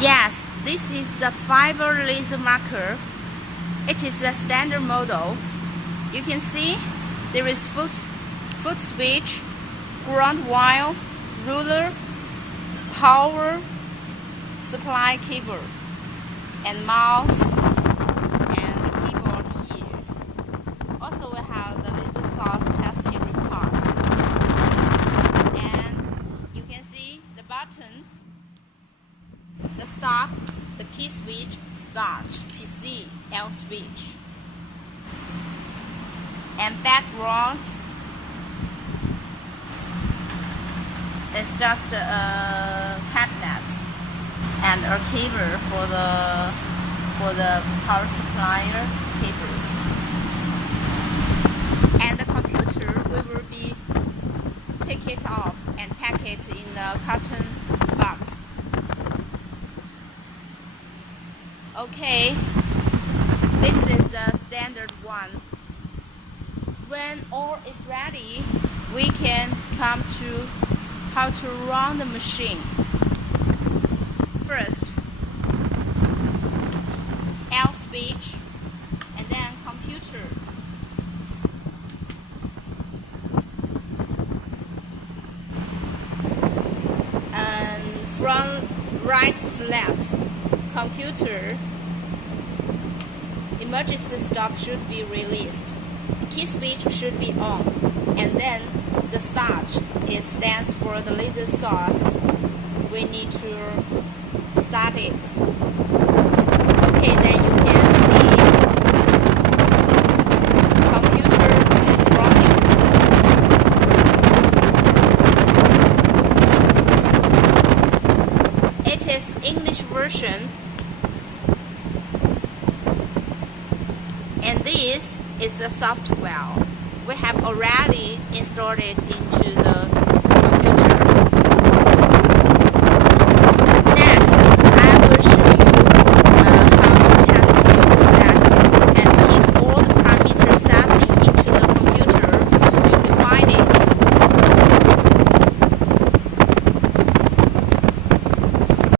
Yes, this is the fiber laser marker. It is a standard model. You can see there is foot switch, ground wire, ruler, power supply cable, and mouse, and the keyboard here. Also we have the laser source test cable part. And you can see the button, the stop, the key switch, start, PC, L switch, and background is just a cabinet and a cable for the power supplier cables. And the computer, we will be take it off and pack it in a carton box. Okay, this is the standard one. When all is ready, we can come to how to run the machine. First, L switch, and then computer. And from right to left, computer, emergency stop should be released. Key switch should be on, and then the start stands for the laser source. We need to start it. Okay, then you can see computer is running. It is English version, and this is the software. We have already installed it into the